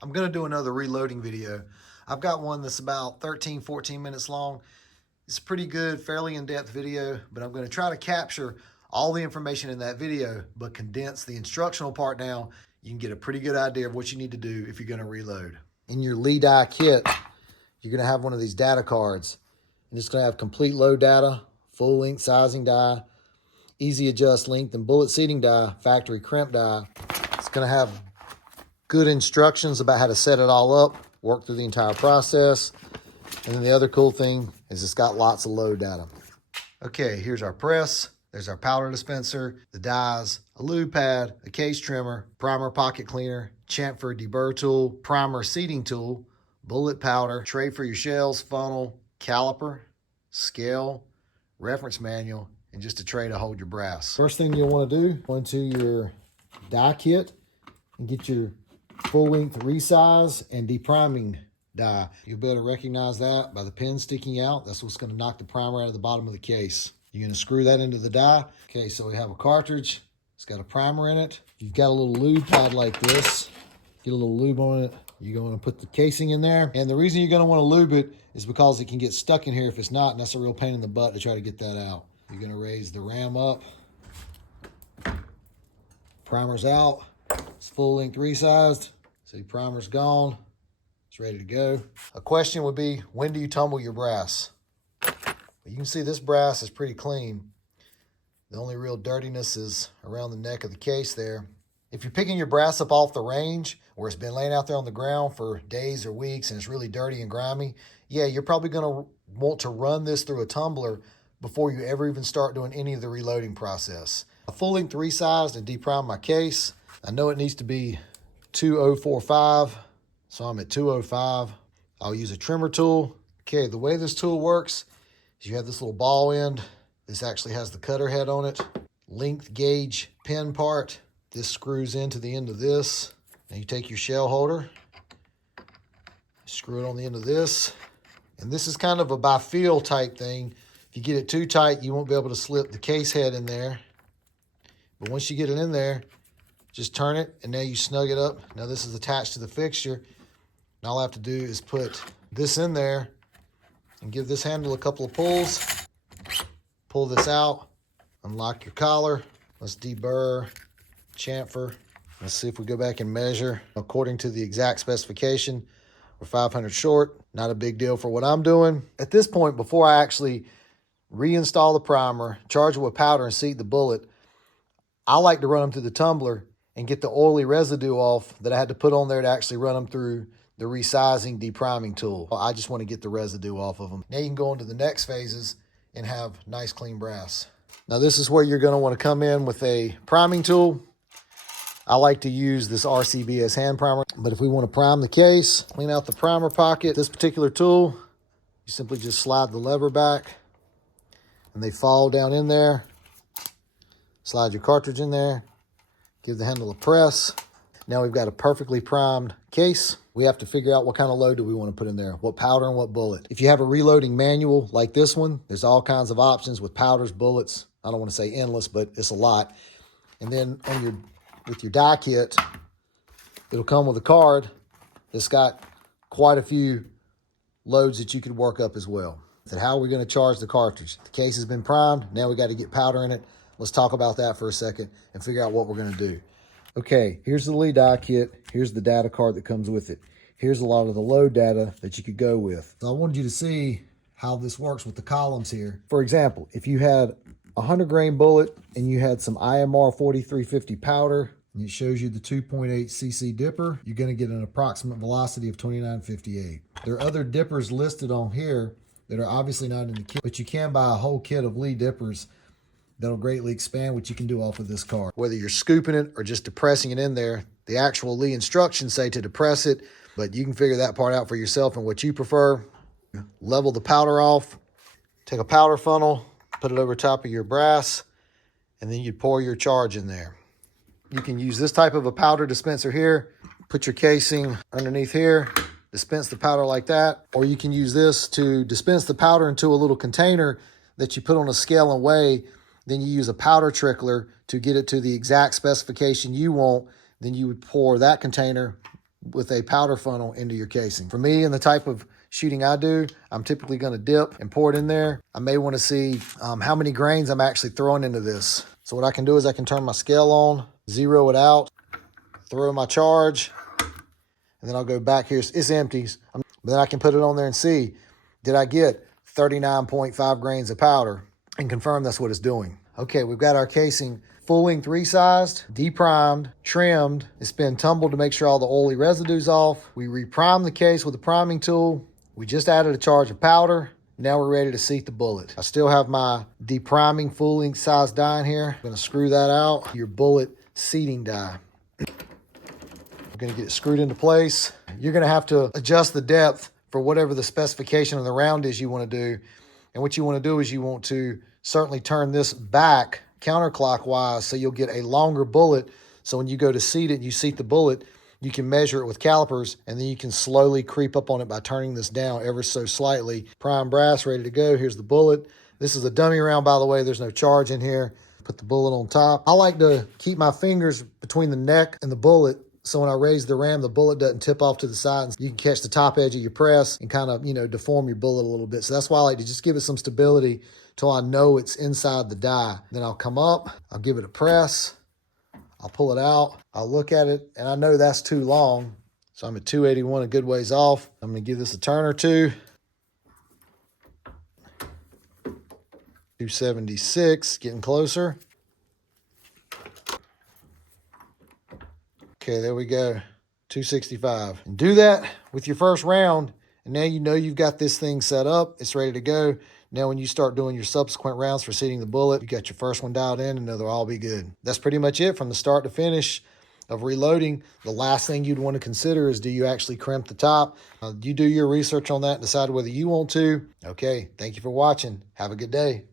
I'm going to do another reloading video. I've got one that's about 13, 14 minutes long. It's a pretty good, fairly in-depth video, but I'm going to try to capture all the information in that video, but condense the instructional part down. You can get a pretty good idea of what you need to do if you're going to reload. In your Lee die kit, you're going to have one of these data cards. And it's going to have complete load data, full length sizing die, easy adjust length and bullet seating die, factory crimp die. It's going to have good instructions about how to set it all up, work through the entire process. And then the other cool thing is it's got lots of load data. Okay, here's our press. There's our powder dispenser, the dies, a lube pad, a case trimmer, primer pocket cleaner, chamfer deburr tool, primer seating tool, bullet powder, tray for your shells, funnel, caliper, scale, reference manual, and just a tray to hold your brass. First thing you'll want to do, go into your die kit and get your full-length resize and depriming die. You'll be able to recognize that by the pin sticking out. That's what's going to knock the primer out of the bottom of the case. You're going to screw that into the die. Okay, so we have a cartridge. It's got a primer in it. You've got a little lube pad like this. Get a little lube on it. You're going to put the casing in there. And the reason you're going to want to lube it is because it can get stuck in here if it's not, and that's a real pain in the butt to try to get that out. You're going to raise the ram up. Primer's out. It's full-length resized. See, primer's gone. It's ready to go. A question would be, when do you tumble your brass? You can see this brass is pretty clean. The only real dirtiness is around the neck of the case there. If you're picking your brass up off the range where it's been laying out there on the ground for days or weeks and it's really dirty and grimy, yeah, you're probably going to want to run this through a tumbler before you ever even start doing any of the reloading process. I full-length resized and deprimed my case. I know it needs to be 2045, so I'm at 205. I'll use a trimmer tool. Okay, the way this tool works is you have this little ball end. This actually has the cutter head on it. Length gauge pin part. This screws into the end of this. And you take your shell holder, screw it on the end of this. And this is kind of a by feel type thing. If you get it too tight, you won't be able to slip the case head in there. But once you get it in there, just turn it, and now you snug it up. Now this is attached to the fixture. And all I have to do is put this in there and give this handle a couple of pulls. Pull this out, unlock your collar. Let's deburr, chamfer. Let's see if we go back and measure. According to the exact specification, we're 500 short. Not a big deal for what I'm doing. At this point, before I actually reinstall the primer, charge it with powder, and seat the bullet, I like to run them through the tumbler and get the oily residue off that I had to put on there to actually run them through the resizing depriming tool. I just want to get the residue off of them. Now you can go into the next phases and have nice clean brass. Now this is where you're going to want to come in with a priming tool. I like to use this RCBS hand primer, but if we want to prime the case, clean out the primer pocket, this particular tool, you simply just slide the lever back and they fall down in there. Slide your cartridge in there, give the handle a press. Now we've got a perfectly primed case. We have to figure out what kind of load do we want to put in there, what powder and what bullet. If you have a reloading manual like this one, there's all kinds of options with powders, bullets. I don't want to say endless, but it's a lot. And then with your die kit, it'll come with a card that's got quite a few loads that you could work up as well. So how are we going to charge the cartridge? The case has been primed. Now we got to get powder in it. Let's talk about that for a second and figure out what we're going to do. Okay, here's the Lee die kit. Here's the data card that comes with it. Here's a lot of the load data that you could go with. So I wanted you to see how this works with the columns here. For example, if you had a 100 grain bullet and you had some IMR 4350 powder, and it shows you the 2.8 cc dipper, you're going to get an approximate velocity of 2958. There are other dippers listed on here that are obviously not in the kit, but you can buy a whole kit of Lee dippers that'll greatly expand what you can do off of this card. Whether you're scooping it or just depressing it in there, the actual Lee instructions say to depress it, but you can figure that part out for yourself and what you prefer. Level the powder off, take a powder funnel, put it over top of your brass, and then you pour your charge in there. You can use this type of a powder dispenser here, put your casing underneath here, dispense the powder like that, or you can use this to dispense the powder into a little container that you put on a scale and weigh. Then you use a powder trickler to get it to the exact specification you want. Then you would pour that container with a powder funnel into your casing. For me and the type of shooting I do, I'm typically going to dip and pour it in there. I may want to see how many grains I'm actually throwing into this. So what I can do is I can turn my scale on, zero it out, throw my charge, and then I'll go back here. It's empty. But then I can put it on there and see, did I get 39.5 grains of powder, and confirm that's what it's doing. Okay, we've got our casing full length resized, deprimed, trimmed. It's been tumbled to make sure all the oily residue's off. We reprimed the case with a priming tool. We just added a charge of powder. Now we're ready to seat the bullet. I still have my depriming full length size die in here. I'm gonna screw that out. Your bullet seating die. We're gonna get it screwed into place. You're gonna have to adjust the depth for whatever the specification of the round is you want to do. And what you want to do is you want to certainly turn this back counterclockwise so you'll get a longer bullet. So when you go to seat it and you seat the bullet, you can measure it with calipers, and then you can slowly creep up on it by turning this down ever so slightly. Prime brass, ready to go. Here's the bullet. This is a dummy round, by the way. There's no charge in here. Put the bullet on top. I like to keep my fingers between the neck and the bullet, so when I raise the ram, the bullet doesn't tip off to the side, and you can catch the top edge of your press and kind of, deform your bullet a little bit. So that's why I like to just give it some stability till I know it's inside the die. Then I'll come up, I'll give it a press, I'll pull it out, I'll look at it, and I know that's too long. So I'm at 281, a good ways off. I'm gonna give this a turn or two. 276, getting closer. Okay, there we go, 265. And do that with your first round, and now you know you've got this thing set up. It's ready to go. Now when you start doing your subsequent rounds for seating the bullet, you got your first one dialed in, and they'll all be good. That's pretty much it from the start to finish of reloading. The last thing you'd want to consider is, do you actually crimp the top? You do your research on that and decide whether you want to. Okay, thank you for watching. Have a good day.